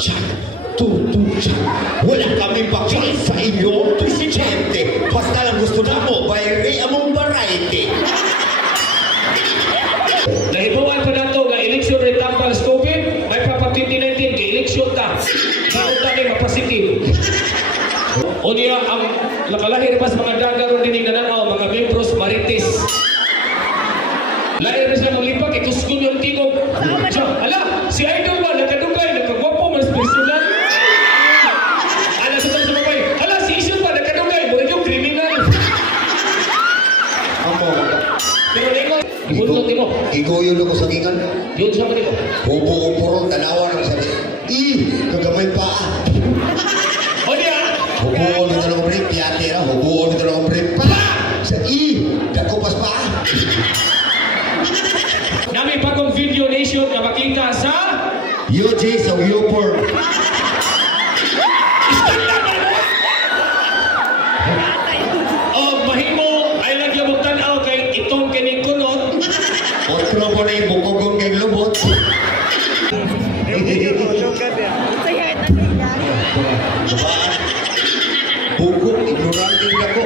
Tutuchan, tutuchan. Wala kami bakal sa inyo, presidente. Basta lang gusto na mo, bayari among variety. Nahibuan pa na ito nga eleksyon rin tampal sa COVID, may papa 2019 ka eleksyon ta. Bakit tayo mapasikin? O niya, ang nakalahir pa sa mga dagaron din ng nananaw, mga membros marites. Lahir na sila maglipak, ikuskun yung tingog. Ala, si Idol ba, nakadugay, nakagwapo, mas personal. Ala, sa babay, ala, si ISYOT ba, nakadugay, muna yung kriminal. Pero lingon, ibulot mo. Igoyo lang ko sa gingan. Yun sa mga Hubo-hupurong tanawa ng sabi. Kagamay pa. O niya, Hubuon mo talagang break, piyatira. Hubuon mo talagang break pa. Sa dakupas pa. nami bagong video nation na makita sa UG sa Upor. mahimo ay nagyabutan aw kay itong kining kunot. Otro po na yung bukogong kay lubot. Bukog, ignorante ako.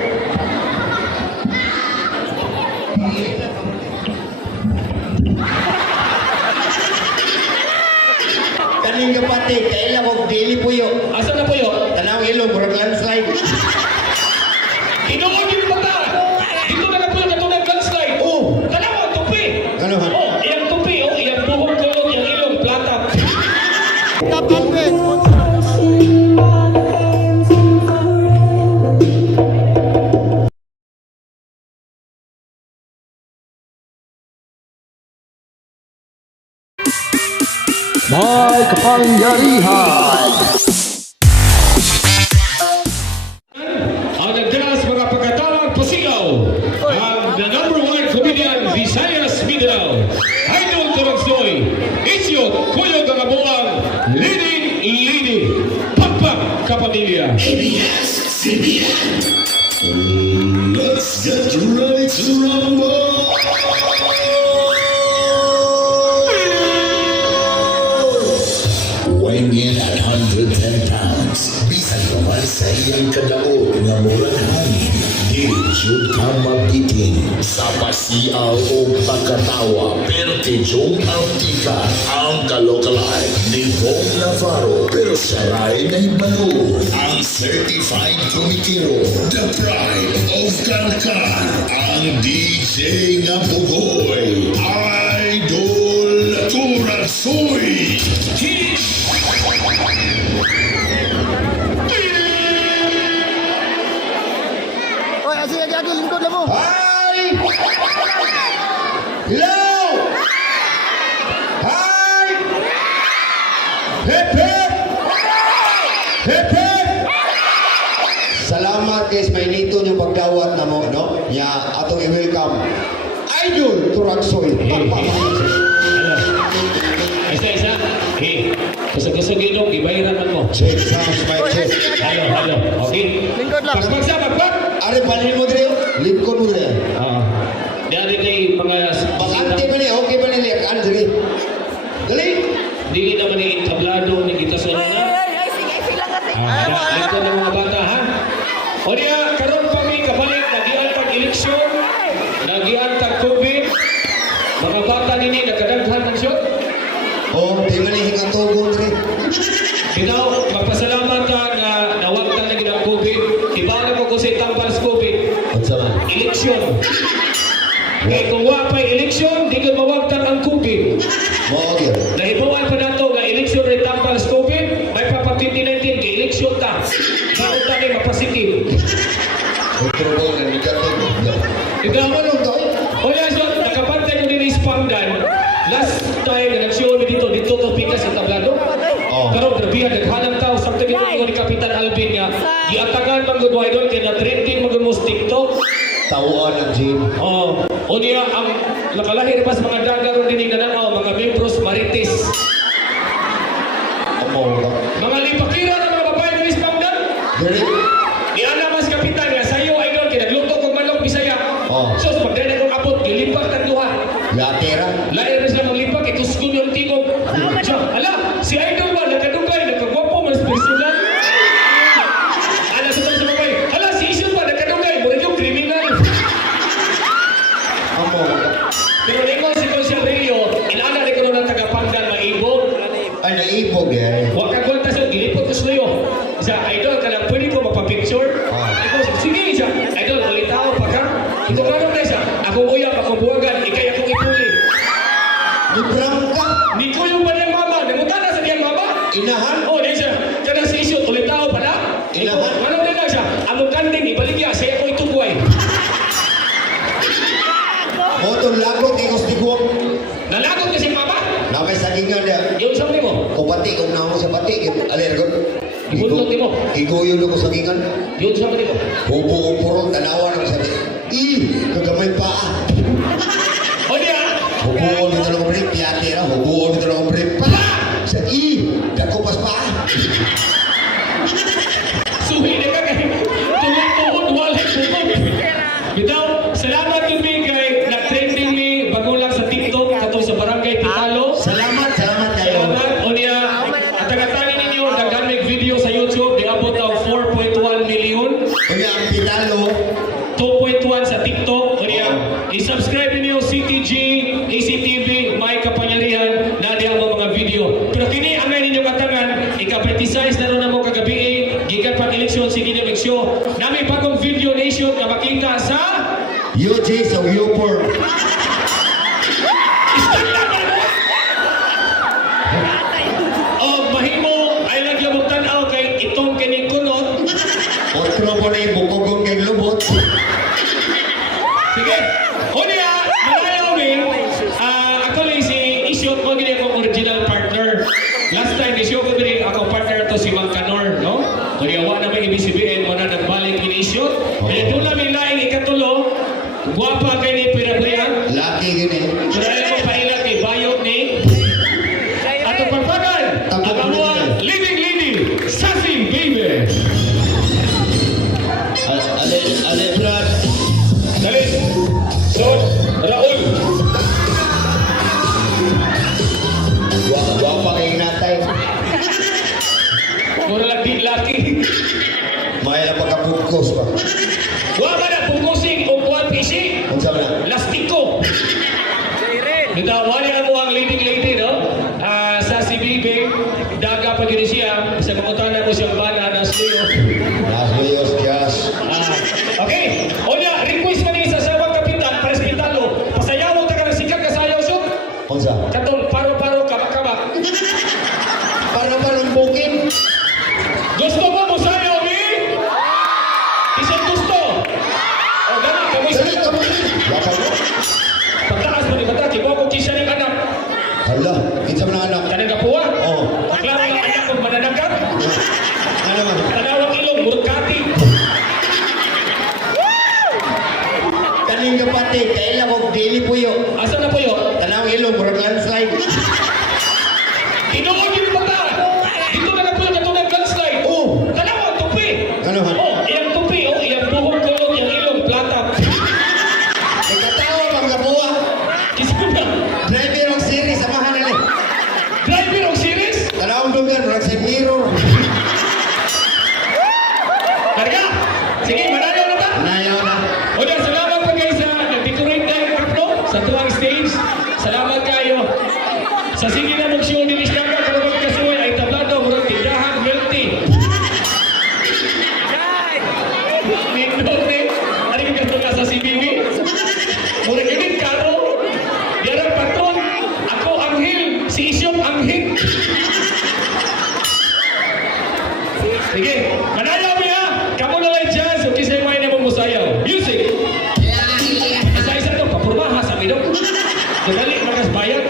Kaning kapatid, kailan ko dili puyo. Asa na po yun? Tanaw ilong, murag landslide. Inuugin pa ta! Dito na po yung katulad landslide. Oh, Tanaw, tupi! ano ha? Iyang tupi, iyang buhok kulot, iyang ilong, plata. May kapangyarihan. Ang nagdanas mga pagkatawang pasigaw, ang the #1 comedian Visayas Mindanao, Idol Turagsoy, ISYOT, Kuyog ang abuang, Lini, Pagpag Kapamilya. Let's get ready to rumble! Weighing in at 110 pounds, bisag naman sa iyang kadaot nga murag hangin. Dili jud ka mabitin sa pasiaw o pagkatawa. Pertijong Antika ang kalokalay ni Bong Navarro. Pero saray na ibalo ang certified komitiro, the pride of Kalkan, ang DJ nga bugoy, Idol Turagsoy. Oy, sige, Idol, lingkod na mo. Hi! Hello! Hi! Hip hip! Hip hip! Salamat guys, may nito yung pagdawat na mo, no? Ya, atong i-welcome. Idol Turagsoy. Isa. Kusag-kusag ilong, ibayaran mo. Check sounds my chest. Halo. Okay? Lingkod lang. Pagpag sa pagpag! Are panin mo dire? Lingkod mo dire. Dari kay mga... Bakante ba niya? Okay ba niya? Ano dire? Dali! Dili naman ni tablado ni kita sa nana. Ito ng mga bata, ha? O niya, karon pa may kabalik, nagiantag eleksyon, nagiantag COVID, mga bata nini, nagkadaghan ng shot. Oh, di man niya hingatugong dire. Binaw, magpasalamat ka na nawagtan na ginang COVID. Ibala ko kung sa tambal sa COVID. Unsa man? Eleksyon. Kaya kung wapay eleksyon, di ka mawagtan ang COVID. Mo gyud. Nahibuan pa na ito nga eleksyon rin tampal sa COVID, may papa 2019 ka eleksyon ta. Bakit tayo mapasikin? Otro po na nigatog. Ikaw mo Ano to? O yan, so, nakapantay ko din ni Spangdan. Last time na nag-show mi dito to pita sa tablado. Oh. Pero grabihan, naghanang tao. Sakto gito ni Kapitan Alvin nga. Giatagan mang good idol, kaya na-trending mag-umos TikTok. Tawaan ng gym. O niya, ang nakalahir pa sa mga dagaron din ng nananaw, mga membros marites. Amo. Mga lipakira ng mga babae ng Spangdan. Dire. Ni Ana mas Kapitan nga, sa'yo idol, kaya nagluto kong manok Bisaya. Oh. So, pagdala kong abot, gilipat ng duha. Latera. Lahir na sila maglipak, ikuskun yung tingog. Ala, si Idol ba, nakadugay, ibog yan. Huwag kang kwenta sa gilipot ko sa'yo. Isa, idol ka lang, pwede ko mapapicture? Ikaw, sige, isa, idol, ulitaw pa ka? Ikaw ka na isa, akong uyap, akong buwagan, ikay akong ipuli. Librang ka. Di ko yung ba niyang mama? Namutan na sa niyang mama? Inahan. Oh, di siya. Kana si Isyot, ulitaw pa na? Ilahan. Ano din lang siya? Among kanding, ibaligya, saya ko itugway. Motong lagot, ikos di ko. Nalagot kasi mama? Namay sagingan niya. Yung sabi mo? Kung pati, kung namo sa pati, alergon. Ibuntot mo. Iguyon ako sagingan. Yung sabi mo? Hubo-upurong, tanawan ako sabi. Kagamay pa. O diya? Hubuon dito lang break, piyate na. Hubuon dito lang break. Pa! Sa dako pas pa. Suhi na ka kay tulog-tuhod, walay bukog. Bitaw, salamat yung kay nag-trending ni bago lang sa TikTok katong sa Barangay Pitalo. Salamat kayo. Salamat. O niya, at tagatangin ninyo, daghan may video sa YouTube, di abot ng 4.1 million. Kaya ang Pitalo, 2.1 sa TikTok. O niya, i-subscribe ninyo CTG, ACTV, may kapangyarihan na diya mo mga video. Pero kini ang ngayon ninyo katangan, ika-criticize na rin na mo kagabi, gigan pang eleksyon, sige na mag-show. Nami bagong video nation na makita sa UG sa Upor. o mahimo ay nagyamog tanaw kay itong kining kunot. Otro po na yung bukogong kay lubot. Sige. O niya, malayaw mi, ako lang si Isyot, mo gini akong original partner. Last time, isyo ko din ako partner to si Mang Kanor, no? O niya, wala naman ibisibihin mo na nagbalik ni Isyot. Kaya doon namin laing ikatulo, guwapa kayo ni Piraguyan. Laki gini. Kaya ko pailat kay Bayot ni Atong pagpagan, ang amuang leading, sassy baby. Ale, Brad. Dalis, so, Raul. Wapa kay natay. Mura lang di laki. May na pagkapugkos pa. Wala na pungkusing o buwan pisi. Kung saan na? Lastiko. Nagawali ang muang leading lady, no? Sa si Bibi, daga pa gini siya. Sa kamutana mo siyang bana na suyo. Las Vegas, Jazz. Okay. O niya, request man sa sawang kapitan, para sa Pitalo. Pasayaw ka ng sikat kasayaw siya. Kung saan? Katong paro-paro, kabak-kabak. Para ng bukid. Gusto mo mo sayaw ni? Isang gusto. O gano'n, kamoy sa Dali ka mo. Wapa mo. pagtaas mo ni Bata, kibuha ko kisya ng anak. Hala, kinsa man ang anak. Kanang kapuha. Oo. Aklam ang anak kong mananagat. Ano man? Tanawang ilong, murkati. Kaning kapati, kailan kong dili puyo. Asa na po yun? Tanawang ilong, murag landslide. Inuog yung Bata. Dito na po yung katulad landslide. Oo. Tanawang tupi. Ano man? Oh, iyang tupi. Oh, iyang buhong kulot, iyang ilong, plata. May katawa pang kabuha. Kisip na. Driver ang series, samahan na ni. Driver ang series. Tanawang dugan, murag sa mirror. Karga. Sige, manayaw na ta. Nayaw na. O na, salamat pa kayo sa nag-decorate na yung kapno sa tuwang stage. Salamat kayo. Sa sige na mag-show ni Nishnaka, kung magkasuway ay tablado, murag tindahan, wealthy. Nindot ni, ano yung kapno ka sa CBB? Murag init karo. Yarang patron, ako anghel, si Isyot anghel. Sige, manayaw niya. Kamu na lang dyan, so kisay mo na mong musayaw. Music! Isa-isa ito, papurmaha sa midok. Dali, magas bayad.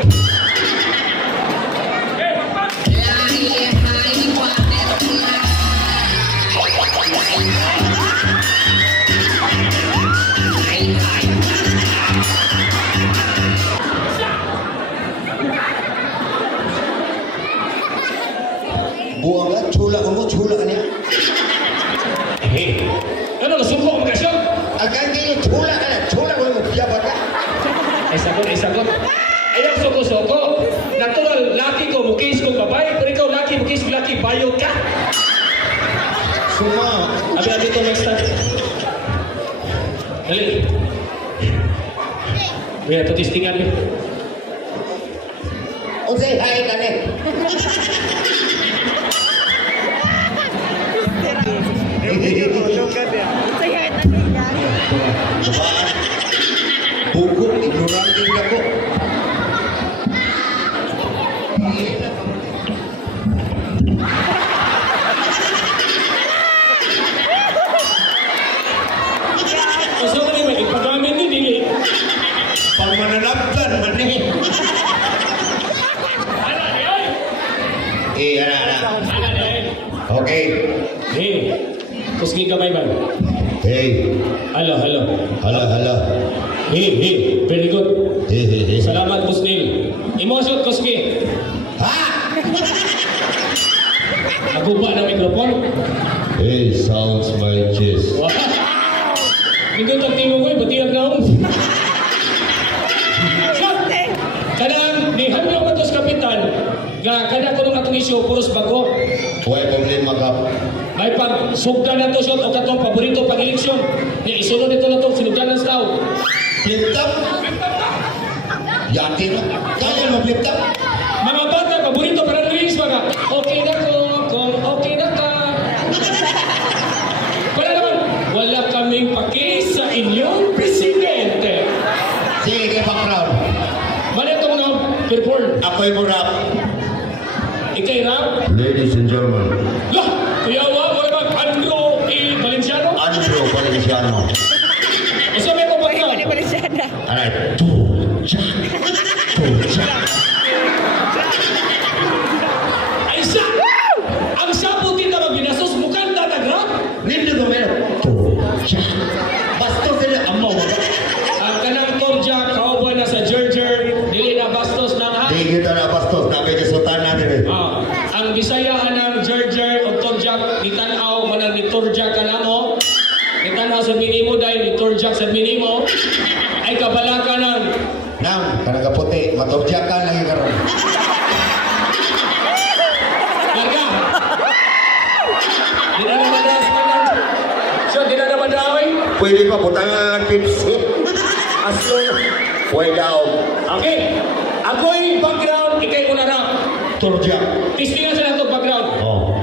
Buang ka, chula ko mo, chula ka niya. Hey, ano nasuko ang kasyon? Agad kayo, chula ka na, chula ko mo, piyabat ka. Ay sagot. Ayaw soko-soko. Natural, laki ko, mukis ko babae. Pero ikaw, laki, mukis ko laki, bayot ka. Suma. Abi ito next time. Dali. May ito tistingan. Unsay, hai ka ni. Asa man ni ipagamit ni dili. Pang mananaptan man eh. Ana ni ay. Ana. Ana ni ay. Okay. Hey. Kuski ka bay. Hey. Hello. Hala. Hey. Very good. Hey. Salamat Kusnil. Emotion Kuski. Ha? Naguba na mikrofon. Hey, sounds my chest. Wah. Hindi ko tingin ko batiyag na ako. Kanang ni Hamyo Matos Kapitan nga kada ko nung atong isyu puros bago. Huwag problema ka. May pag sugdan na to shot o katong paborito pag eleksyon. Ni isunod nito na to sinugdanan sa tao. Flip-top? Yati na. Kaya mo flip-top? Mga bata paborito parang lyrics mga okay na ko kung okay na ka. Wala naman. Wala kaming paki sa inyong presidente. Sige kay background. Mali ito mga perform. Ako'y mo rap. Ikay rap. Ladies and gentlemen, Lah! Kuyawa, wala bang Andro E. Valenciano? Andrew Valenciano. Isa may ko ba ikaw? Alright. Tuja. Ay isa! Ang saputin na magbinasos, mukhang tatagrap. Nindi ko meron. Tuja. Bastos sila amaw. Ang kanang Torja, cowboy na sa Gerger, dili na bastos ng ha. Di kita na bastos. Nakita sultan natin eh. Ang Bisayaan ng Gerger o Torja, nitanaw, manang ni Torja ka na mo. Nitanaw sa minimo dahil ni Torja sa minimo. Ay kabalaka ng Nang, kanang kaputi. Matorjakan lagi karon. Larga! Di na naman na sa so, di na naman na Pwede pa butangan tips. Aslo. Pwede daw. Okay. Ako'y background, ikay mo na rap. Torjak. Tistingan sa nato background. Oh.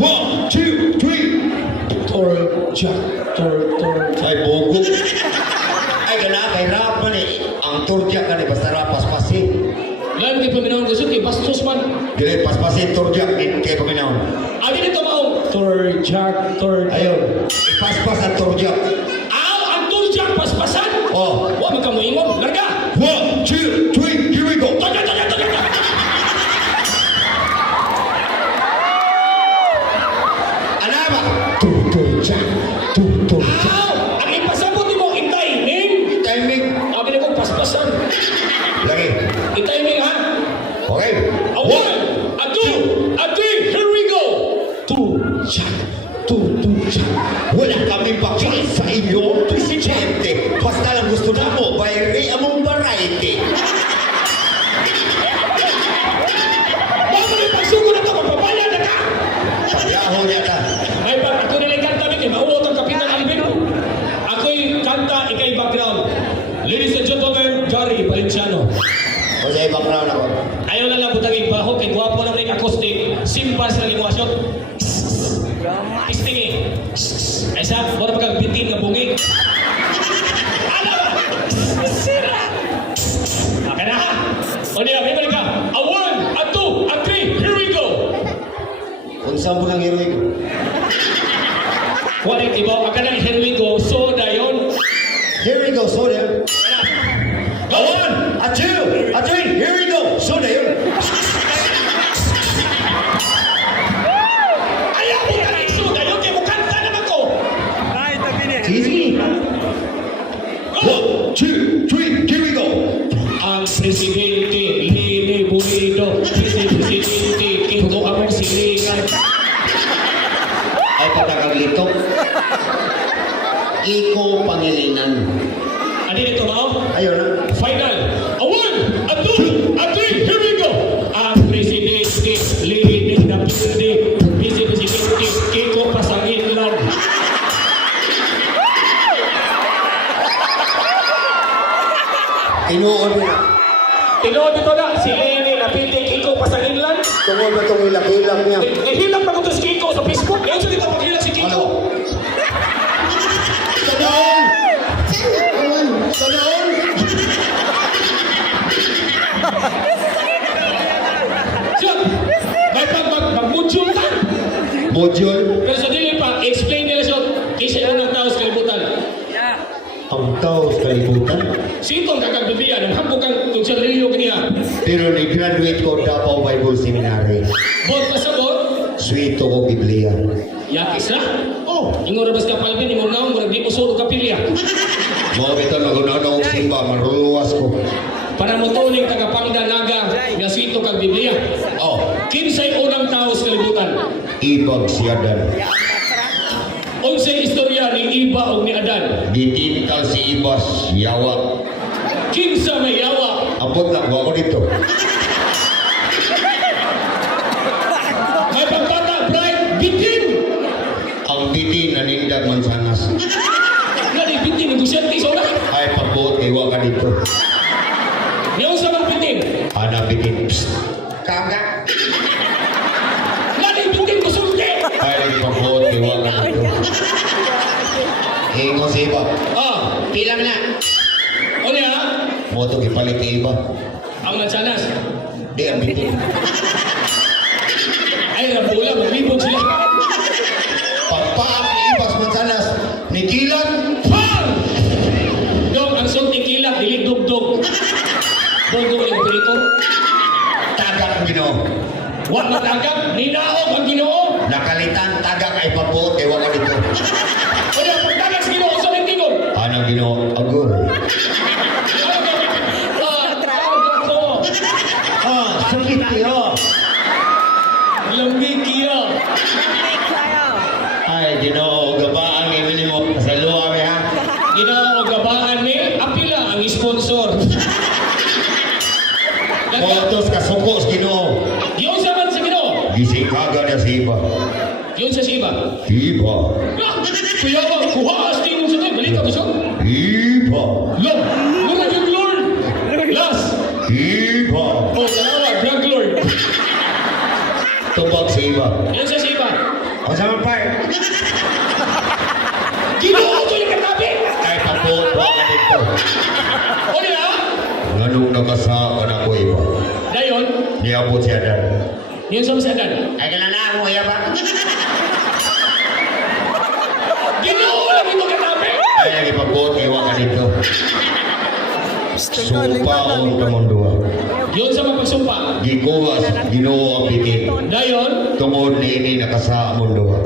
1, 2, 3. Torja. Ay, bugo. Ay, gana, kay rap man eh. Ang torjak ka ni basta rapas pasin. Lahat di paminahon gusto, kay bastos man. Dili, paspasin torjak din kay paminahon. Adi nito maong. Torja. Ayun. Ipaspas ang torjak. Aw, ang Torja paspasan. Oh. Huwag magkamuingong. Larga! 1, 2, 3, here we go. Torja! Ano ba? Torjak. Aw! Ang ipasabot mo, i-timing. Timing. Abi na kong paspasan. Lagi. I-timing ha? Okay. A one, a two, a three, here we go! Torjak. Wala kami bakit sa inyo, presidente. Basta lang gusto na mo, bayari among variety. Bago ni pagsuko na ito, magpapalya na ka! Yaho niya ka. Ay, pag ako nila kanta ni, mauot ang Kapitan Alvin. Ako'y kanta, ikay background. Ladies and gentlemen, Jari Valenciano. O sa background ako. Ayaw na lang butagin pa, kay gwapo na yung acoustic, simpas na limuasyon. Istingi. Ay sa, wala pagkabitin na bungi. Ano ba? Okay na ha? O niya, may balik ka. A one, a two, a three, here we go! Unsa mo nang heroic? What if iba, aka na, here we go, so na yun. Here we go, so there. A 1, a 2, a 3, here we go. So there. Ayaw mo ka na so na yun, kaya mo kanta naman ko. Easy. 1, 2, 3, here we go. Ang presidente, Lili Bulido, presidente, Kiko ang silingan. Ay patakaglitok. Iko Pangilinan. Ano dito ba? Ayun na. Final. A one, a two, a three, here we go. Ang presidente, Lili na presidente, Kiko Pasanginlan. Tinuod na. Tinood ito na, si Lili na Kiko Pasanginlan. Tungod na itong hilak-hilak niya. Nahilak na ko to si Kiko sa Facebook. Ngayon sa dito maghilak si Kiko. Ano? Sa noon! Sa noon! Siya, may magmudyo Module. Pero sa dili pa, explain nila siya. Kisa yun ang tao sa kalibutan. Ang tao sa kalibutan. Sitong kakang Biblia, nang hapok kang kung siya reliyo kaniya. Pero ni-graduate ko Davao Bible Seminary. Bot pa sa bot, Sweet ko Biblia. yakis na. Oh, ingon rabas ka palbin, imo naong, murag di mo suro kapilya. Mga kita nagunaw og simba, maruluwas ko. Para mo tuning tagapangdanaga, nga sito kang Biblia. Oh, Kinsay unang tao sa kalibutan? ibag si Adan. Unsay istorya ni Iba o ni Adan? Gitintal si Ibas, yawa. Kinsa may yawa? Abot lang ko dito. May pagkata, bright, bitin! Ang bitin nanindag mansanas. Nga di bitin, negosyante sa una. Ay pagbuot kay wa ka dito. Yung sa mga bitin. Ana bitin. Psst. Kaka. Nga di bitin, kusulti! Ay pagbuot kay wa ka dito. Ingo si Iba. Ah, Pila na. o niya, Moto gipalit kay Iba. ang mansanas. Di ang bitin. Ay, rabula, magbibog sila. Pagpaak ni Ibas mansanas. Nikilan. Pang! Dong, ang sulting kilat, dilig dugdog. Dugdog ang operator. Tagak ang Ginoo. Wat matagap, ninaog ang Ginoo. Nakalitan tagak ay pagbuot kay wa ka dito. O niya, pagtagas Ginoo, sa may tingog. Anang Ginoo agoy. Sakit kayo. Lamig kiya. Ay, Ginoo, gabaan ni minimo sa luwa mi ha. Ginoo, gabaan ni, apila ang sponsor. Motos ka sukos Ginoo. Yun sa man sa Ginoo. Gisikaga na si Iba. Yun sa siba. Iba. Kuya ba, kuhaas tingin sa tayo. Balik ka ba siya? Iba. Lord, mura yung Lord. Last. Iba. O, dalawa, drug Lord. Tubag si Iba. Yun sa siba. Ang sama pa. Ginoo, tuloy ka tabi. Ay, pagbuot wa ka dito. O niya, Nganong nakasa ka na ko Iba. dayon, Niabot siya dan. yun sa masadan. Ay, kanana mo, Iba. Ginoo, lang ito ka tabi. Ay, lagi pagbuot kay wa ka dito. Supa ang kamundua. Yun sa mapagsumpa. Gikuwas, Ginoo ang bitin. Dayon, Tungod ni ini nakasa mundua.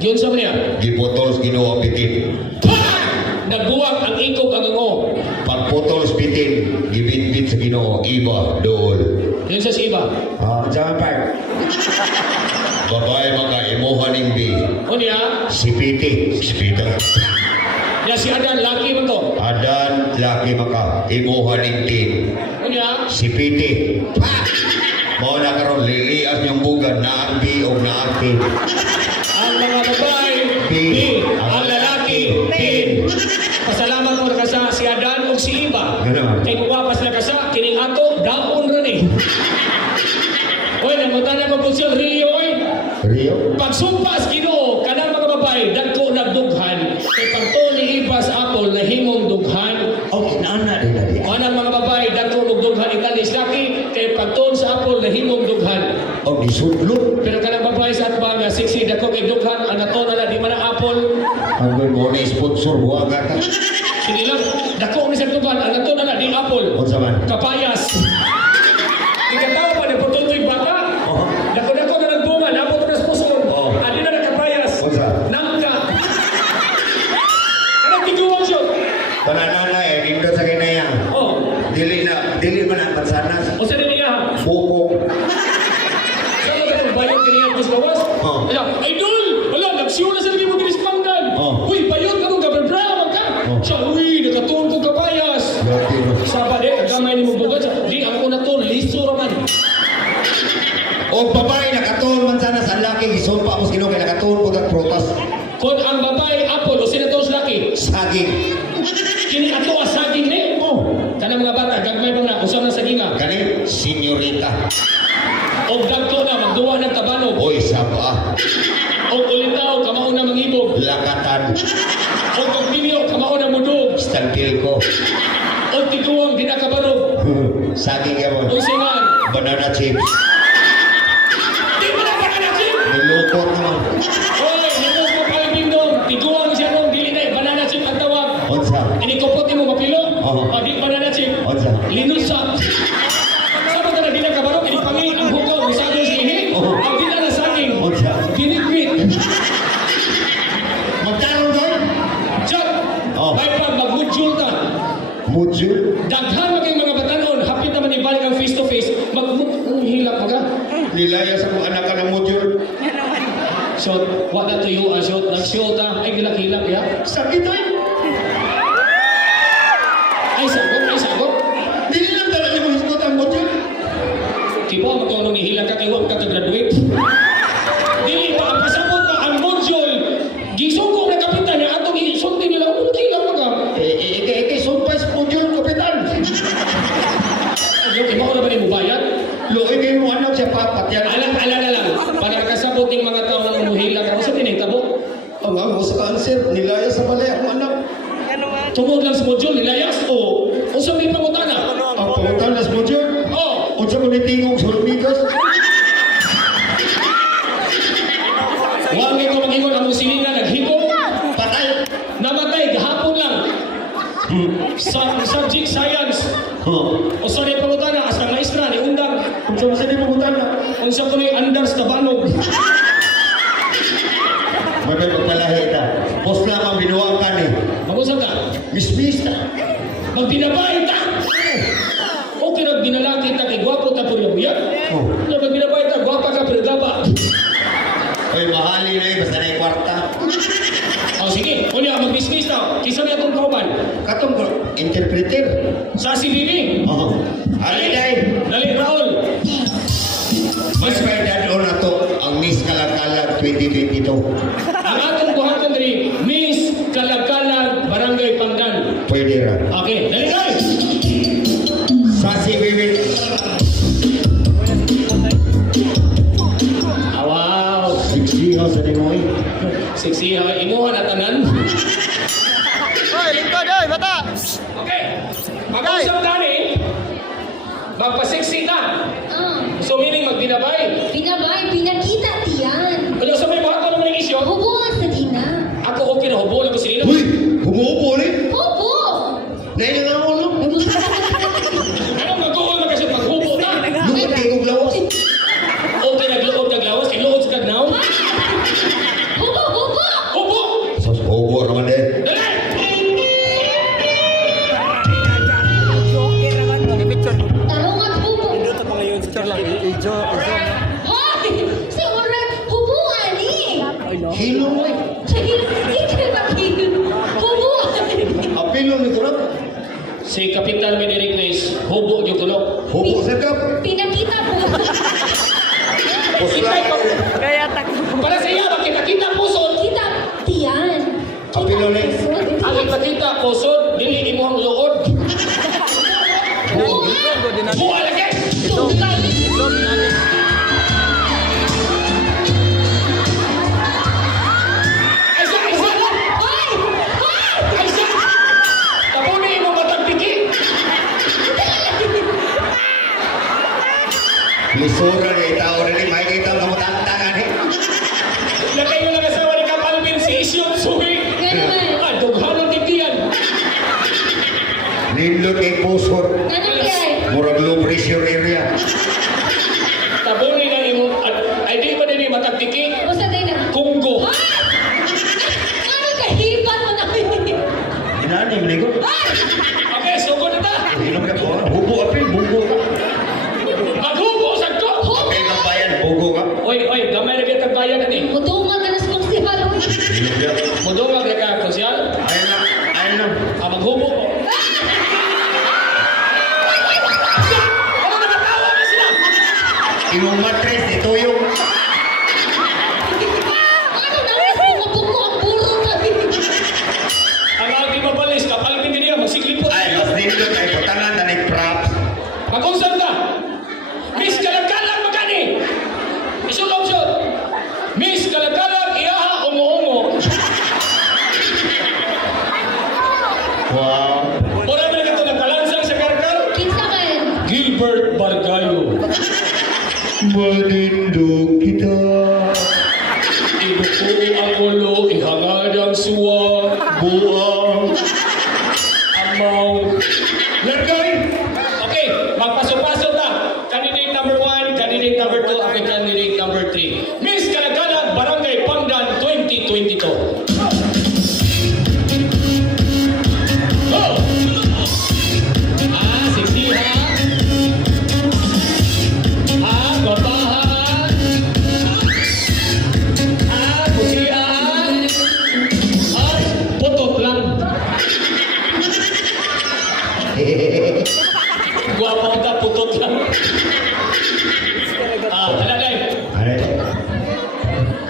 yun sa niya. Giputol Ginoo ang bitin. Nagbuwag ang ikog ang ngo. Pagputol sa bitin, gibitbit sa Ginoo, Iba, dool. Yun sa siba. Ah, jangan pa. Babae maka imuha ning bi. O niya, Si Piti, si Pita. ya si Adan, laki mo to. Adan, laki maka imuha ning tin. O niya, Si Piti. Mao na karon lilias niyang bugad na ang bi o na ang tin. ang mga babae, B. Ang lalaki, tin. Pasalamat mo na kasa si Adan o si Iba. Ganun. Kay kuwapas na kasa, kining ato, daon rin eh. Oy, namutana ko po siya, Rio, oy. Rio? Pagsumpa sa Ginoo, kanang mga babae, dagko nagdughan. Kay pagto ni Iba sa Apple, nahimong dughan. Okay, naana din na di. Kanang mga babae, dagko nagdughan, ikalis laki. Kay pagto sa Apple, nahimong dughan. O, disudlo. Pero kanang babae sa atba nga sexy dako kay dughan ang nato na di man ang apple. Ang mo na sponsor, huwag ka. Sige lang, dako ni sa dughan ang nato na di apple. Unsa man? Kapayas. Ikataw pa ni pututoy baka. Oh. Dako na nagbunga, napot na sa puson. Oh. Adi na nakapayas. Unsa? Nangka. Ano tiguan siya? Pananana eh, dito sa kinayang. Oh, Dili man ang mansanas. o sa niya. Buko. Saan ka kung bayot kaniya ang bawas? Oh. Idol! Wala, nagsiyo na sa lagi mo ginispandan. Oh. Uy, bayot ka nung gabribrama ka. Oh. Siya, uy, nakatuon ko kapayas. Grabe mo. Saba de, gamay ni mo bugat. Di, ako na to, listo raman. O babae nakatuon man sana sa laki gisumpa mo Ginoo kay nakatuon po ang protas. Kung ang babae, apple, o sinato sa laki, Saging. kini ato asaging ni. Oh. Kana mga bata, gagmay ba na, usap na saginga. Kani senyorita. O dagko na, magduwa ng tabanog. Oy saba. O ulitaw, kamao na mangibog. Lakatan. O pagpinyo, kamao na mudog. Stampil ko. O tiguang, di nakabarog. Saging gamon. O singan. Banana chips. Di mo na pa natin. Nilukot naman. Oy, limos mo Calvin dong. Tiguang siya dong. Dili na banana chip ang tawag. Unsa? Ini kopot mo mapilo. Oo. Di banana chip. Unsa? Linusa. Sama ka na ginagabarok. Ini pangi ang hukaw. Misado sa ihi. Oo. Ang gina na saging. Unsa? Binitbit. Magkaroon doon? Chok. Oo. May pag mag-module ta. Module? Daghan mo kayong mga batanon. Hapit naman ibalik ang face to face. Hilak mo ka. Nilaya sa mga anak ka ng module. So, what na tuyo ang shot? Nag-shot ta. Ay, hilak-hilak ya. Sakit ay. Ay, sagot. Ay, sagot. Dili lang talaga mo hisgot ang module. Kipo, magkano ni hilak ka kiwag ka graduate. Dili pa ang pasabot pa ang module. Gisungkong na kapitan niya atong isulti nila. Ano hilak mo ka? Ike, sumpay sa module, kapitan. Ano, kipo ko na ba ni mubayad? Loy kayo mo anak siya papatyan. Alam na lang. Para kasabot ng mga tao na muhilak. Ano sa tinitabo? Ang ako sa cancer, nilaya sa balay ang anak. Tungod lang sa module, nilayas o sa may pangutana. Ang pangutan na sa module. Oh, Unsa mo nitingog sa lumigas? huwag ko mag-ingon ang musilinga, naghigo, Patay. namatay, gahapon lang. Subject science. Oh. O sa may pangutana, as ang maestra ni Undang. Unsa mo sa di pangutan na? Unsa ko ni Anders Tabanog. May pagpalahi ita. Boss lang ang binuwang ka ni. Mag-usap ka. Miss na. Magbinabay ta. Okay, nagbinalaki ta kay gwapo ta po yung buyak. Oh. Magbinabay ta, gwapa ka pero gaba. Oy, mahali na basta na yung kwarta. O sige, unya mag-business na. Kisa na itong kauban. Katong ko, interpreter. Sa CBB. Oh. Ali day. Dali, Raul. Mas may dadlo na to ang Miss Kalakalag 2022. Ang atong buhaton diri, Miss Kalagkalag Barangay Pandan. Pwede ra. Okay, dali guys. Sasi Bibi. Wow. 60 ho sa Dimoy. Sexy ha. Imuha na tanan. Oy, lingkod, oy, bata! Okay. Mag-usap na ni. Magpa-sexy na. So meaning magbinabay. Binabay, pinakita tiyan. Ano sa may buhaton naman yung isyo? Hubuan sa gina. Ako okay na hubo lang ko sila. Uy! Humuupo ni. Hubo! Dahil nga ako no. Anong mag-uol na kasi maghubo na? Lukot kayo kong lawas. Okay, nagluod naglawas. Iluod sa kagnaw. Hubo, hubo! Hubo! Sos hubo naman eh. Dali! Tarong at hubo. Hoy! Si Oran, hubuan ni! Hilo mo eh. Hindi ba kilo? Hubuan! Apilo ni Kurap. Si Kapitan Benedictus, hubo yung tulog. Hubo sa kap. Pinakita po. Pusla. Para sa iya, makita pusod. Kita tiyan. Apilo ni. Ang ipakita pusod, dili mo ang luod. Buwa lagi! Tungkal. Ay siya! Ay siya! Hoy! Hoy! Ay siya! Tapunin mo matagpiki! Lisura ni tao na ni. May kita ang kamutangan eh. Lagay mo lang asawa ni Kapalvin si ISYOT Suhi. Ganun. Dughanong titiyan. Nindot kay pusod. Ganun kaya. Murag low pressure area. Tapunin na mo. Ay di ba din matagpiki? Basta tayo na. Kunggo. Hoy! Ano kahipan mo na? Inanim ni ko. Okay, sugod na ta. Inom ka po. Hubo apil. Bugo ka. Maghubo sa ko. Apil ng bayan. Bugo ka. Oy, gamay na kita bayan na ni. Mutungan ka na sa konsihal. Inom ka. Mudungag na ka, konsyal. Ayan na. Ayan na. Maghubo ko. Ano nakatawa na sila? Imong matres dito yung. Ano na? Bumabuko ang puro sabi. Ang algi mabalis, Kapalvin din niya, magsiklipot. Ay, mas nindot ay butangan na ni props. Mag-usap ka. Miss Kalagkalag magani. Isulong shot. Miss Kalagkalag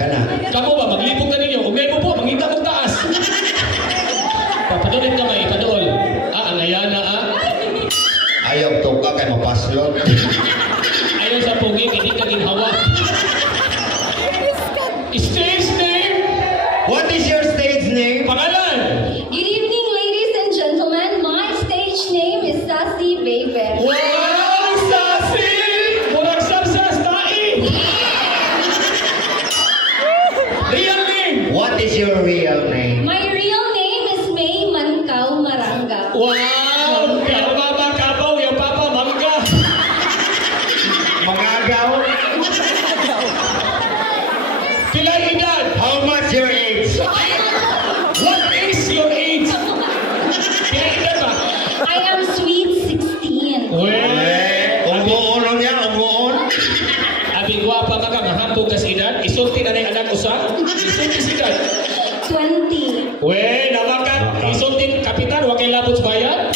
Kana. Kamu ba, maglipog ka ninyo. Kung ngayon mo po, mangita mong taas. Papadulit ka may, padol. Ang ayana, Ayaw to ka kay mapaslot. Ayaw sa pogi, hindi ka ginhawa. Stage name, What is your stage name? pangalan. Good evening, ladies and gentlemen. My stage name is Sassy Baby. Wow, Sassy! Murag sarsas tae. Real name. What is your real name? My real name is May Mankaw Maranga. Wow! Yung mama kabaw, yung papa mangga. Mangagaw? Pila edad? How much your age? What is your age? Pila edad ba? I am sweet 16. Umuon niya, umuon. Abi gwapa ka nga hambog ka sa edad, isulti na anak usa. Isulti sa edad. 20. Nawakat, isulti kapitan, wa kay labot sa bayan.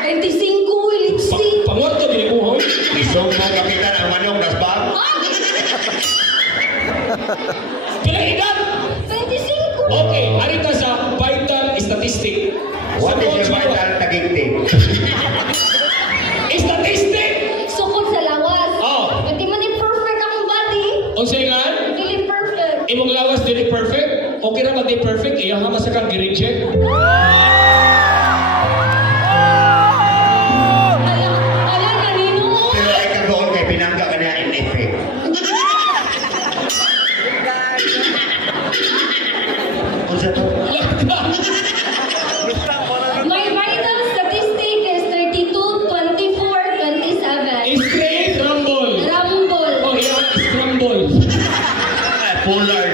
25, lipstick. Pangorto din ko hoy. Isong mo kapitan ang manong nasbag. Pila edad? 25. Okay, arita sa vital statistic. What Sa is your mga- vital tagigting? Statistic! Sukod sa lawas. Oh. Pati man yung perfect akong body. Unsay nga? Dili perfect. Imong lawas dili perfect. Okay ra mag di perfect, iya nga sa kang gi-reject. Ala, kanino? Pero ay kagoon kay pinangga ka na in effect. Unsa to? My vital statistic is 32, 24, 27. Straight rumble. Rumble. Oh, iya, scramble. Polar.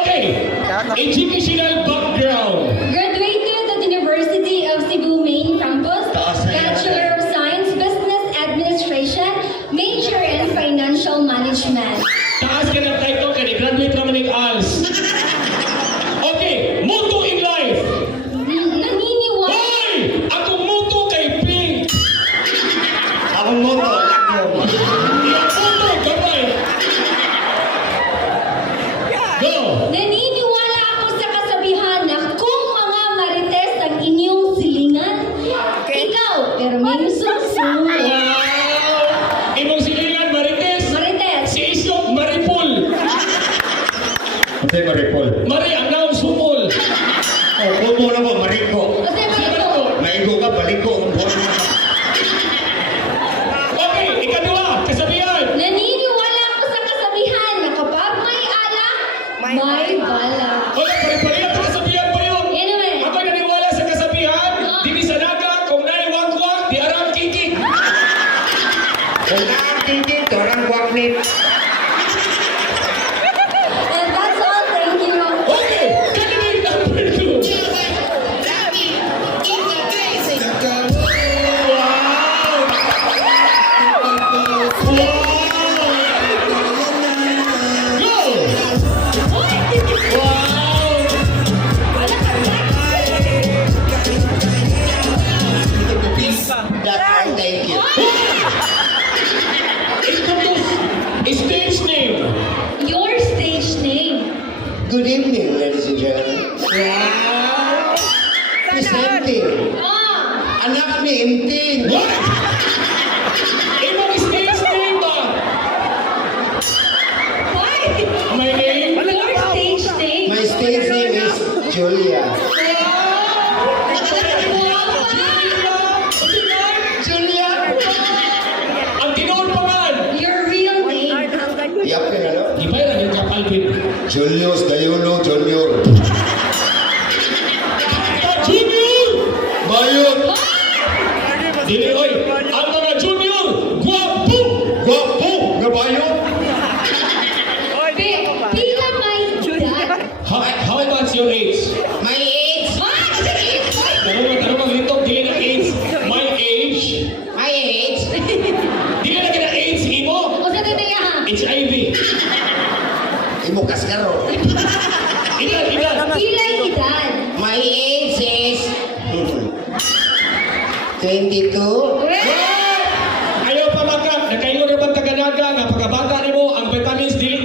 Okay. Educational background. Graduated at University of Cebu Main Campus. Taas na yan. Bachelor of Science, Business Administration, major in Financial Management. Taas ka ng title ka ni graduate naman ng ALS. Okay, motto in life. Naniniwala. Hoy! Akong motto kay Pink. Akong moto, lakong. Iyang motto, gabay. Go! Naniniwala ako sa kasabihan na kung mga marites ang inyong silingan, ikaw, pero may suso. Wow! Imong silingan, Marites. Marites. Si ISYOT, Maripol. Unsa yung maripol? Mari, ang naong sumol. Oh, kumo na mo, mariko. Kasi may ito. Maigo ka, baliko. Okay, ikadua, kasabihan. Naniniwala ako sa kasabihan na kapag may alak, may bala. Hoy, pare-pareha sa kasabihan pa yun. Anyway. Ako naniwala sa kasabihan, Ah. di sa naga, kung naiwag-wag, di arang kikik. Kung nakatingin, torang kwaknit. And that's all. Thank you. Okay, candidate number 2. That's all, thank you. Stage name. Your stage name. Good evening, ladies and gentlemen. Presenting. Ah, Anak ni Inting. What? Imong stage name ba? why? My name? Your stage name. My stage name is Julia. Julia? Ang tinuod pa man. Your real name. Yap ka na, no? Di ba yun ang kapalpin? Julius Gayuno Junior. Junior! Bayot! Dili, oy! Ang mga junior, guwapo! Gwapo! Nga bayot! Pila may edad. How about your age? My age? Tanong dito, dili na age. My age? My age? Dili na kina age, imo? O sa titaya ha? HIV. Imo kaskaro. Ilan? Pila edad. My age is 22. Ayaw pa maka, nakaingon naman taganaga, nga pagkabata ni mo, ang vitamins dili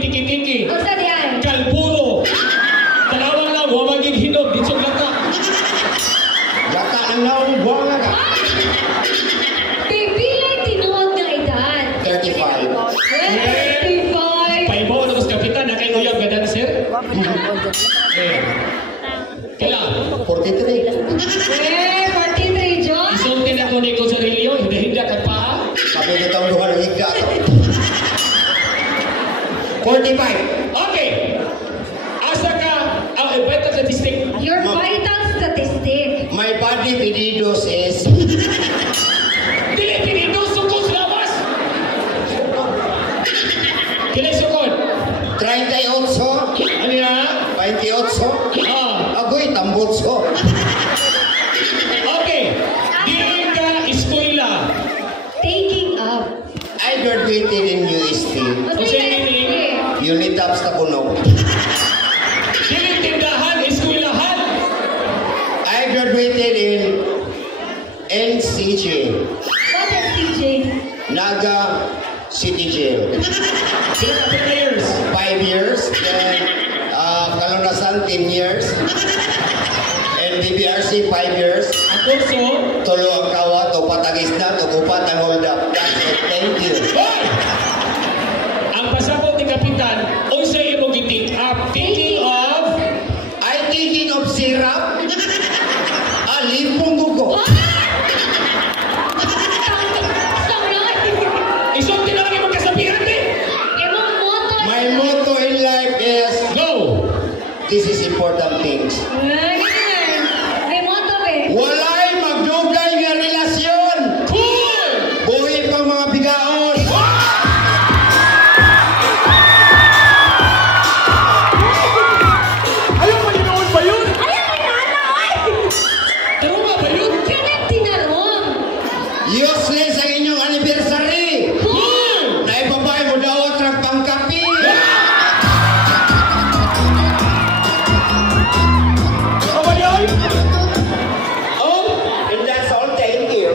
Kila? 43. 43, John. Isulti na ko ni ko sa rilyo, hindi ka pa. Kami nitong duha ng higa. 45. Okay. Asa ka, ang vital statistic. Your vital statistic. My body pedidos is Dili, pinito, sukod sa labas. Kila sukod. 38. Ano yan? 28. Ah. Agoy, tambutso. Okay. Dili ka eskwela. Taking up. I graduated in UST. Ano siya meaning? Unitaps na kuno. Dili tindahan, eskwelahan. I graduated in NCJ. What is CJ? Naga City Jail. Sila years. 5 years. Then, Kalunasan, 10 years. And BBRC, 5 years. Ako so, Tulo ang kawat, o patagis na, o upat ang hold up. That's it. Thank you. hoy! Ang pasabot ni Kapitan, unsa imo gitik up? Thinking of I thinking of syrup. Limpong gugo. isulti na lang yung magkasabihan eh. Emong moto. My motto in life is, Go! this is important things. May moto eh. Walay magdugay nga relasyon. Cool! Buhi pang mga bigaon. Ayaw mo yun ba yun? Ayaw may nana, oy! Taruma ba yun? Kailan tinarong? Useless ang inyong anniversary. Cool! Naibabay mo daw ang pangkapi. Ano ba yun? Oh? And that's all. Thank you.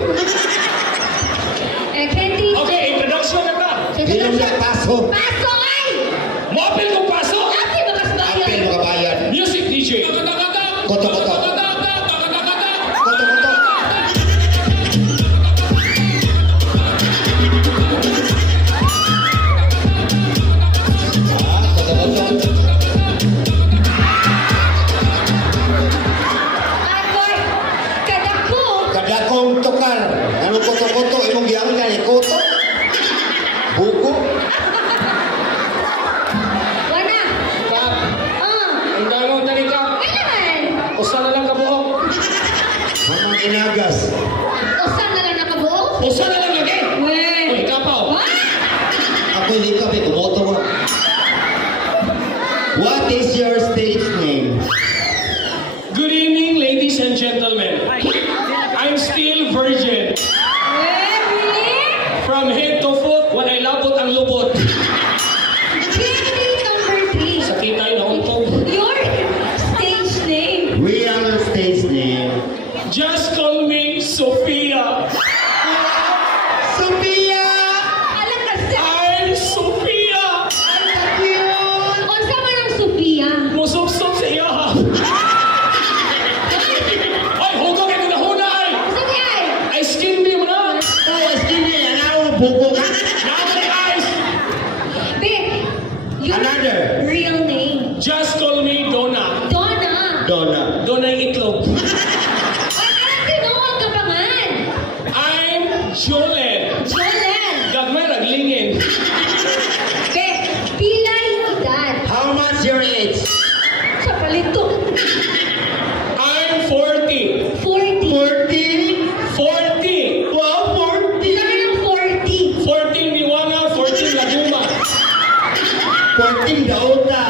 Kenti. Okay, introduction na ka. Bilong na paso. Paso, ay! Mopil kong paso. Ate, bakas Apel bayan. mga bayan. Music DJ. Koto-koto. Koto-koto. Koto-koto. Ay, boy. Kadako. Kadakong tukar. Ano koto-koto? Imong gianggan ni koto. Buko. Wana. Kap, Ah. ang dalawang talika. Kailan? Usa na lang kabuok. Mamang inagas. Usa na lang nakabuo? Usa na lang lagi. Wey. Uy, kapaw. What? Ako hindi kami kumoto mo. What is your stage name? Good evening, ladies and gentlemen. I'm still virgin. Really? From head to foot, walay labot ang lubot. Candy number 3. Sa kitay na untog. Your stage name. Real stage name. Just call me Sophia. Sophia! Alam ka sa... I'm Sophia. Unsa man ang Sophia? Musop-sop sa iya ha. Ay, hugog ako na hunay. Unsa niya ay? I skin me mo na. Oh, excuse me, ano buko ka? Now my eyes. Be, your Another. real name. Just call me Donna. Donna. Donna. Donna yung itlog. Ay, alam tinuod ka pa man. I'm Jolen. Jolen. Gagmay raglingin. Be, pila yung edad? How much your age? Sa palito. I'm 40. 40. 14? 40. Wow, 14. Pila ka ng 40? 14 Miwana, 14 Laguma. 14 dauta.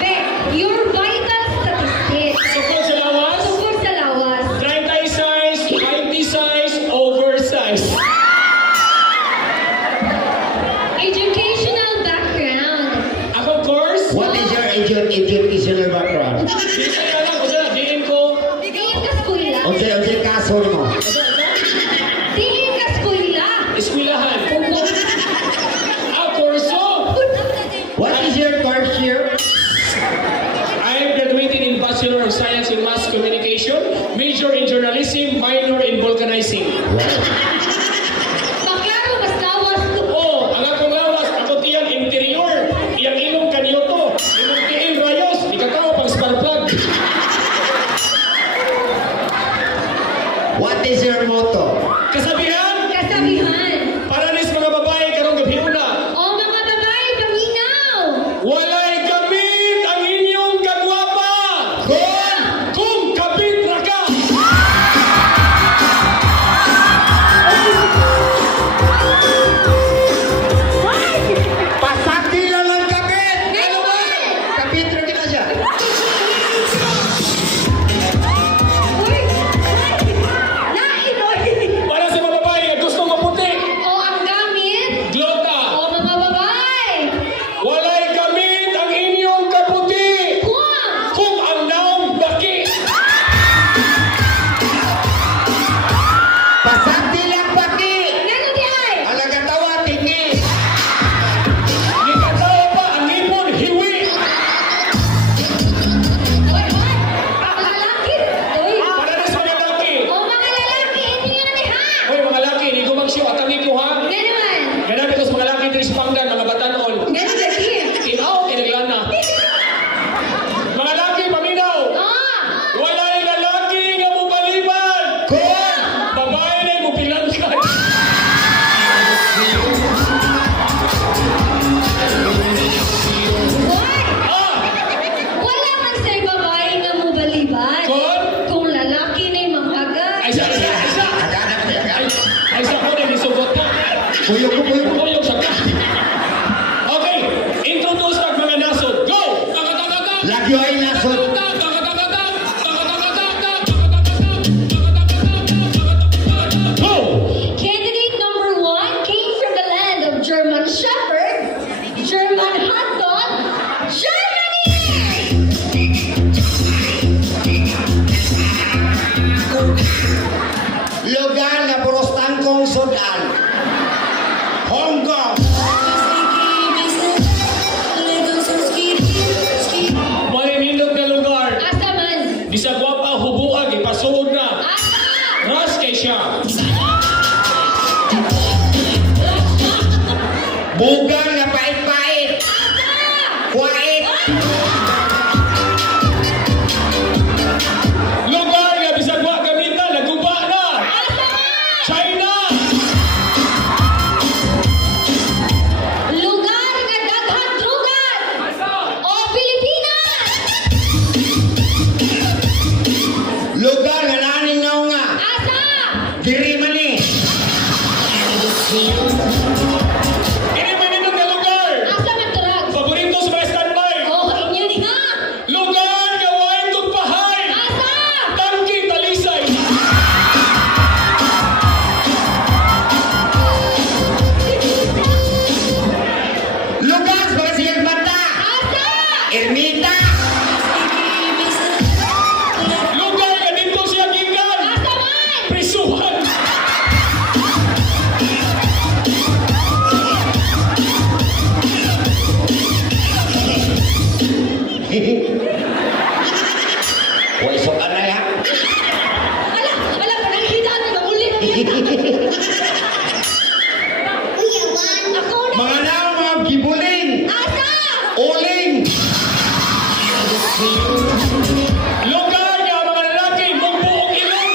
Be, your vital statistics. Sukod sa lawas, Tungkol sa lawas. 30 size, 20 size, oversize. Educational background. Ako course, What is your educational background? bisa na lang, usa na, diin ko. Tingin ka eskwela. Unsa kaso mo? Tingin ka eskwela. Eskwelahan. Kurso. What is your first year? I'm graduated in Bachelor of Science in Mass Communication, major in journalism, minor in vulcanizing. Maklaro, mas lawas to. Oh, ang akong lawas, ako tiyang interior. Iyang ilong kanyoto. Ilong hotdog, Germany! Lugar nga puros tangkong sudan. Hong Kong. Malinindog na lugar. Asa man? Bisag wa pa hubuag, ipasuod na. Asa? Ras kay siya. Bugang nga pait-pait. Asa? Kuwait. Lugar nga bisag wa gamitan, naguba na. Asa man? China. Lugar nga daghang drugan. O Pilipinas! Lugar nga naning nga. Asa? Diri man ni. Ini malinindog na lugar. Asa man turag? Paborito sa mga standby. Oh, inyo ni nga. Lugar nga waay tugpahay. Asa? Tangki talisay. Lugar sa mga sigang bata. Asa? Ermita. Lugar nga dito siya gikan. Asa man? Prisuhan. Huwag sokan na ya. Ala, panangkita na uli na kita. Uyawan. Ako na. Mga naong mga gibuling. Asa? Uling. Lugar nga mga lalaki, mugbuog ilong.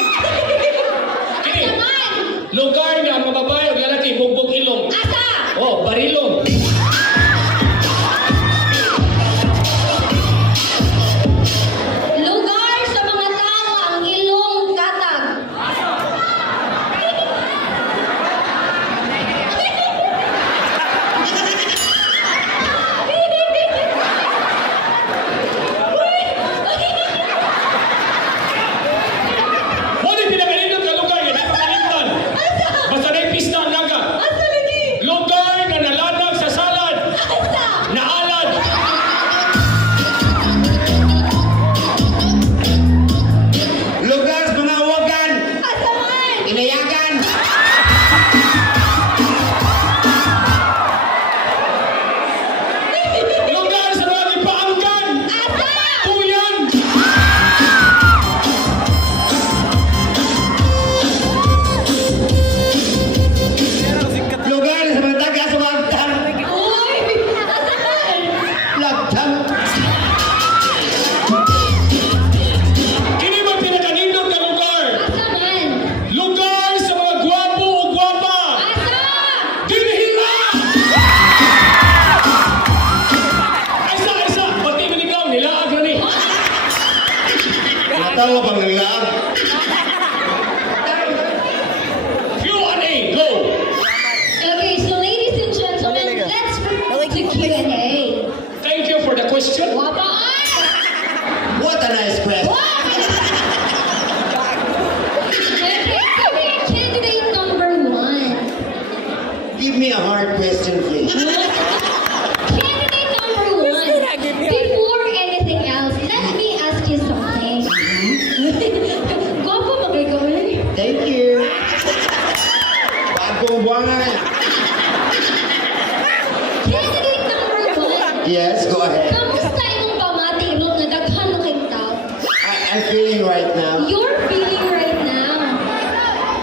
Kini. Asa man? Lugar nga mga babae ug lalaki, mugbog ilong. Asa? Oh, barilong. Lugar sa mga tao ang ilong katag. Muli pinakalindot ka lugar nga di pakalimtan. Basta na'y pista ang naga. Asa lagi? Lugar nga nalanag sa salad. Asa? Naalad. Lugar sa mga awagan. Asa man? Inayagan. Lugar sa mga ipaangkan. Asa? Tuyan. Lugar sa mga taga sa wagtang. Uy! Asa man? Lagtang. Kini man pinakalindot ka lugar. Asa man? Lugar sa mga gwapo o gwapa. Asa? Dinhila! Aysa, pati manigaw, nilaag na ni. Natawa bang nanglaag? Q&A, go! Okay, so ladies and gentlemen, let's move to Q&A. Thank you for the question. Wabaan! What a nice press. Okay, candidate number 1. Give me a hard question, please. Candidate number 1. Before anything else, let me ask you something. Gwapo ba kayo ulit? Thank you. Bagong buwangan. Candidate number 1. Yes, go ahead. Kamusta imong pamati ron nga daghan na kayong tao? I'm feeling right now. You're feeling right now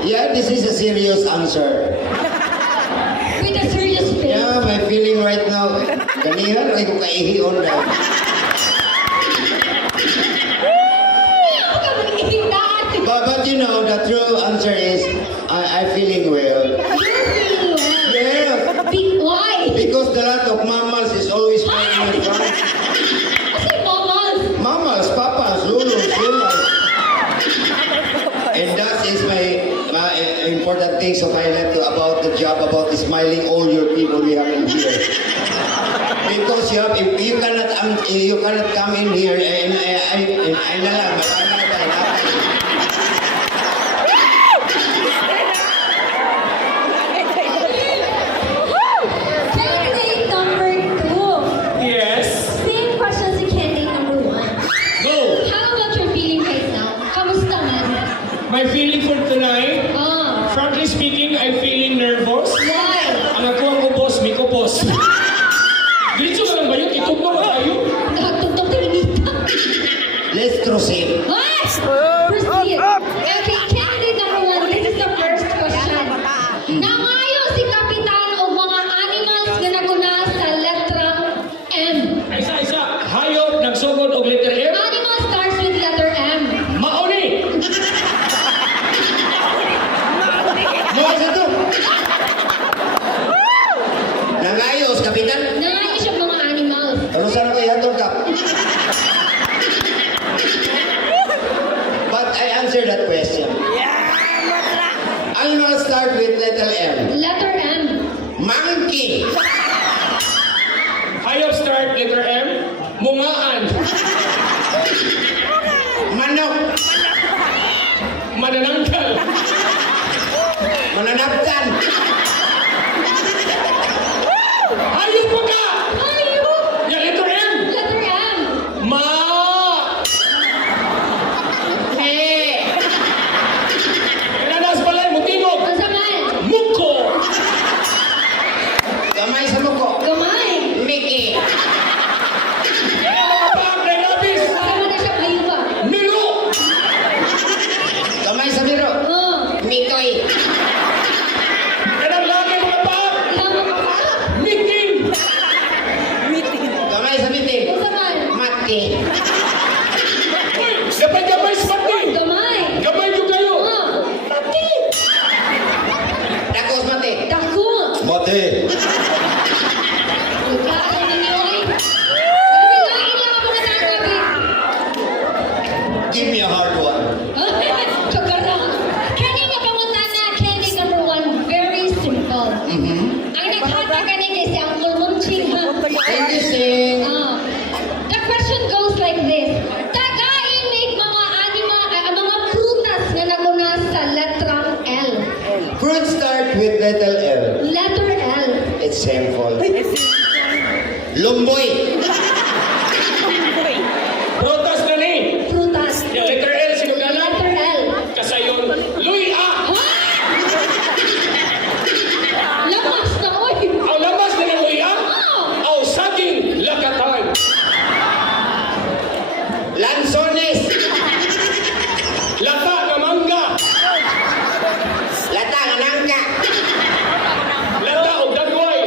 Yeah, this is a serious answer. with a serious face. Yeah, my feeling right now. Ganihan, ay ko kaihion daw. Ako ka mag-iindaan. But you know, the true answer is, I'm feeling well. You're feeling well. Yeah, Why? because the lot of mammals is always playing in front. Kasi mamas. Mammals, papas, lulus, lulas. And that is my important things of highlight about the job, about smiling all your people we have in here. Because if you cannot come in here and I nalang, Candidate number 2. Itugno ka tayo. Nagtutok na inita. Let's proceed. What? Proceed. Okay, candidate number 1. This is the first question. Nangayo si Kapitan o mga animals nga naguna sa letrang M. Isa. Hayop nagsugod og letter M. Animal starts with letter M. Mauni. Mga sa to. Nangayos, Kapitan. Nangayo siya mga animals. Ano saan ko ihatong ka? But I answered that question. Animal start with letter M. Letter M. Monkey. Hayop start letter M. Mungaan. Manok. Manananggal. Mananaptan. Hayop pa ka. Ayun. Ya letter M. Letter M. Ma. Kananas balay mo tingog. Ang saman. Muko. Gamay sa muko. Gamay. Mickey. Pag na labis. Sama na siya kayo ba? Milo. Gamay sa biro. Oh. Mikoy. Kanang lagi mga pag. Lama ka pa. Mitin. Gamay sa bitin. Ang saman. Mati. Uy, gabay sa mati. Gamay. Gabay yung kayo. Oh. Mati. Dakos mati. Dako. Mati. Ikaw ninyo ay. Pagbilain lang ako na tatabi. Give me a hard one. Kagara. Kanina pangutana, candidate number 1, very simple. Ang naghata kanina si Uncle Munching ha. Interesting. The question goes like this. Tagain may mga animal, mga prutas nga naguna sa letrang L. Fruit start with letter L. Letter L. It's simple. Lumboy. Protas na ni. Prutas. Yung letter L, sino ka lang? Letter L. Kasayon. Luya. Ha? Lamas na, oy. Ang lamas na ng luya. Oh. Ang saging lakatan. Lanzones. Lata na mangga. Lata nga nangka. Lata o dagway.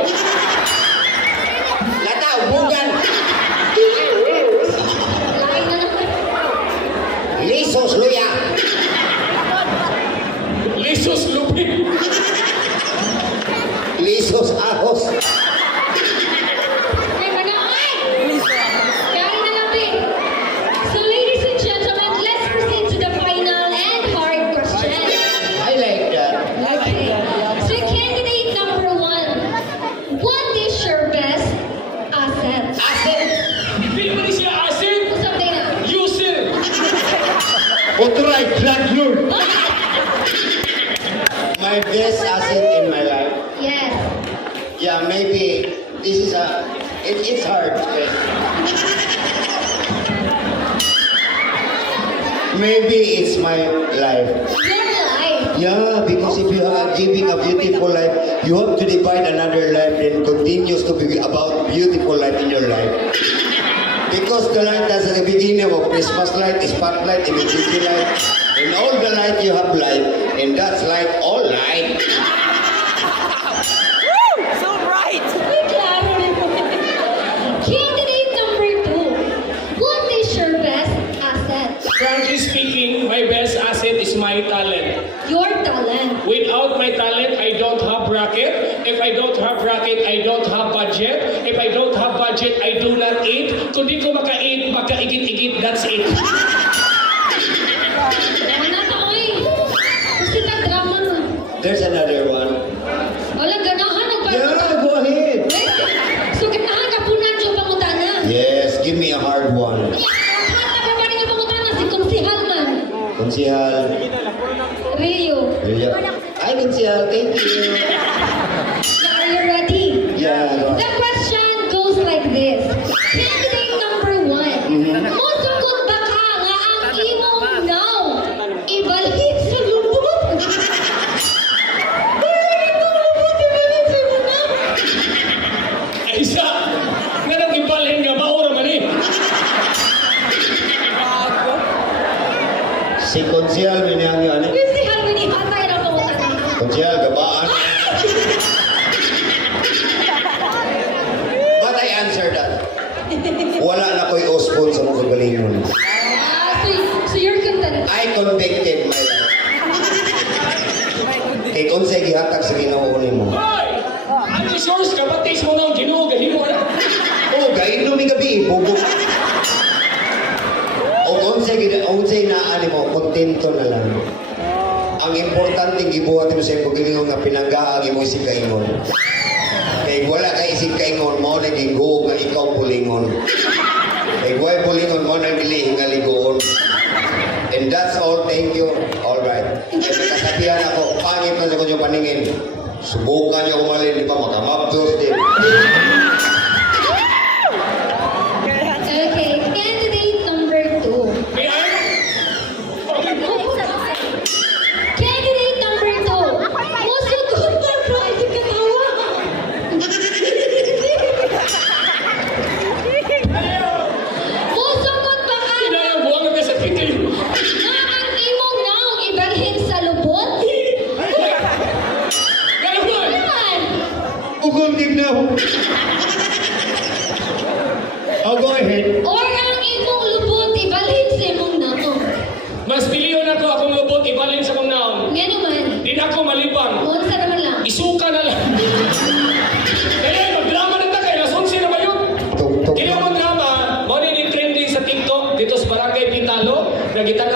Lata bugan. Lain na naman. Lisos luya. Lisos lupit. Lisos ahos. Ay, manangay! Kaya na lang din. So, ladies and gentlemen, let's proceed to the final and hard question. I like that. Okay. So, candidate number 1. What is your best asset? Asset. Hindi mo siya asin. Something na. User. Authorized landlord. My best asset in my life. Yes. Yeah, maybe this is it's hard. Maybe it's my life. Your life. Yeah, because if you are giving a beautiful life, you have to divide another life and continues to be about beautiful life in your life. Because the light that's at the beginning of Christmas light, spotlight, emergency light, and all the light you have light, and that's light, all light. Ay, klaro rin po. Candidate number 2. What is your best asset? Frankly speaking, my best asset is my talent. Your talent. Without my talent, I don't have racket. If I don't have racket, I don't have budget. If I don't have budget, I do not eat. Kung di ko maka-eat, maka-igit-igit, that's it. Wala ka, oy. Kasi ka-drama na. There's another one. Walang ganahan, Yeah, go ahead. So, ganahan ka po na yung pangutana. Yes, give me a hard one. Hata pa ba rin yung pangutana? Si Konsihal man. Konsihal. Rio. Hi, Konsihal. Thank you. Are you ready? Yeah, go The ahead. question goes like this. Candidate number 1. Musugod ba ka nga ang imong now? Ibalik sa lubot. Ay, isa, nga nang ibalhin nga Si Konsyal, minihang yun, ano? Kasi harmony hatay na po tanan. Konsyal, gabaan. But I answer that. Wala na ko'y osbon sa mga kagalingon. So you're content. I convicted my life. Kay konsay gihatag sa Ginoo nimo. Hoy! Ano source kapatis mo na ang Ginoo gahimo na? Oh, gainom mi gabi, bubuk. O konsay naa nimo, kontento na lang. Ang importante gibuhat mo sa imong paglingon nga pinanggaang imo si kaingon. Kay wala kay isig kaingon mo na gingo nga ikaw pulingon. Kay why pulingon mo na dili hingaligoon. And that's all, thank you. All right. Kaya nakasabihan ako, pangit na sa kanyang paningin. Subukan niyo umalin, di ba? Makamapdos din. Okay, candidate number 2. Ay, ay! Candidate number 2. Musugot na prize katawa. Musugot ba ka? Kailangan buwang ka sa pitil. Na ang imong naong ibalhin sa lubot? Galaman! Naman! Ugong tignaw. Oh, go ahead. Or ang imong lubot ibalhin sa imong naong? Mas piliyon ako akong lubot ibalin sa kong naong. Nga naman. Di na ako malibang. Unsa naman lang. Isuka na lang. Kaya magdrama na ta kay nasunsi na ba yun? Tuk-tuk Kaya mo drama, mo ni trending sa TikTok dito sa Barangay Pintalo, nagita na